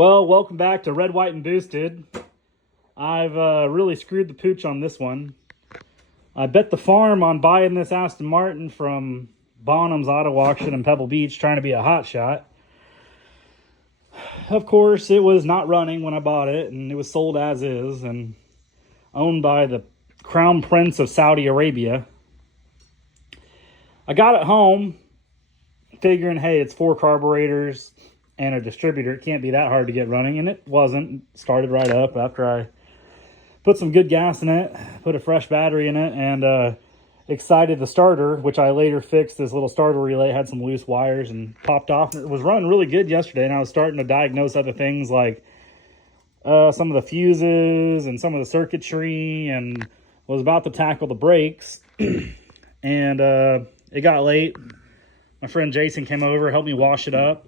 Well, welcome back to Red, White, and Boosted. I've really screwed the pooch on this one. I bet the farm on buying this Aston Martin from Bonham's Auto Auction in Pebble Beach, trying to be a hot shot. Of course, it was not running when I bought it, and it was sold as is, and owned by the Crown Prince of Saudi Arabia. I got it home, figuring, hey, it's 4 carburetors and a distributor. It can't be that hard to get running, and it wasn't. It started right up after I put some good gas in it, put a fresh battery in it, and excited the starter, which I later fixed. This little starter relay had some loose wires and popped off. It was running really good yesterday, and I was starting to diagnose other things like some of the fuses and some of the circuitry, and was about to tackle the brakes. And it got late. My friend Jason came over, helped me wash it up,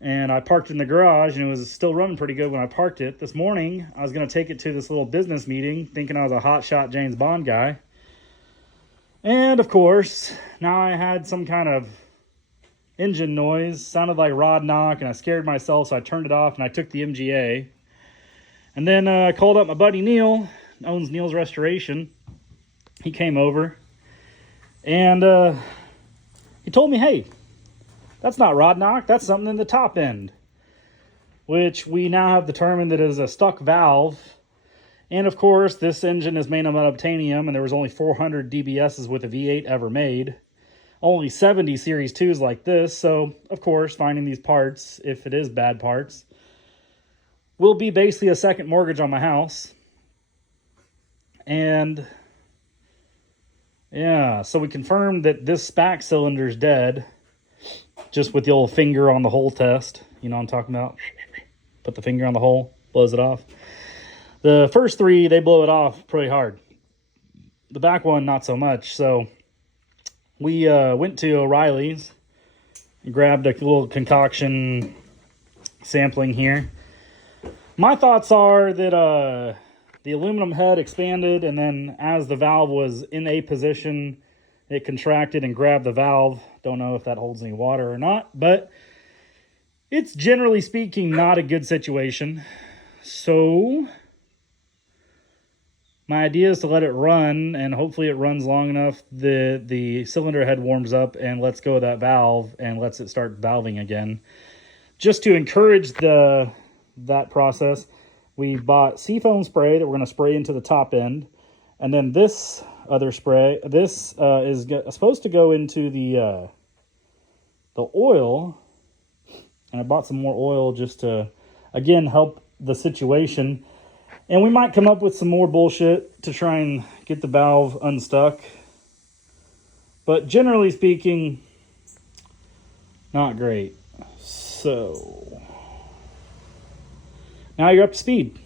and I parked in the garage, and it was still running pretty good when I parked it. This morning, I was going to take it to this little business meeting, thinking I was a hotshot James Bond guy. And, of course, now I had some kind of engine noise. Sounded like rod knock, and I scared myself, so I turned it off, and I took the MGA. And then I called up my buddy Neil, owns Neil's Restoration. He came over, and he told me, hey, that's not rod knock, that's something in the top end, which we now have determined that it is a stuck valve. And of course, this engine is made of titanium, and there was only 400 DBSs with a V8 ever made. Only 70 Series 2s like this, so of course, finding these parts, if it is bad parts, will be basically a second mortgage on my house. And yeah, so we confirmed that this SPAC cylinder is dead, just with the old finger on the hole test. You know what I'm talking about? Put the finger on the hole, blows it off. The first 3, they blow it off pretty hard. The back one, not so much. So we went to O'Reilly's and grabbed a little concoction sampling here. My thoughts are that the aluminum head expanded, and then as the valve was in a position, it contracted and grabbed the valve. Don't know if that holds any water or not, but it's generally speaking not a good situation. So my idea is to let it run, and hopefully it runs long enough that the cylinder head warms up and lets go of that valve and lets it start valving again. Just to encourage that process, we bought seafoam spray that we're going to spray into the top end. And then this other spray, this is supposed to go into the oil. And I bought some more oil just to, again, help the situation. And we might come up with some more bullshit to try and get the valve unstuck. But generally speaking, not great. So now you're up to speed.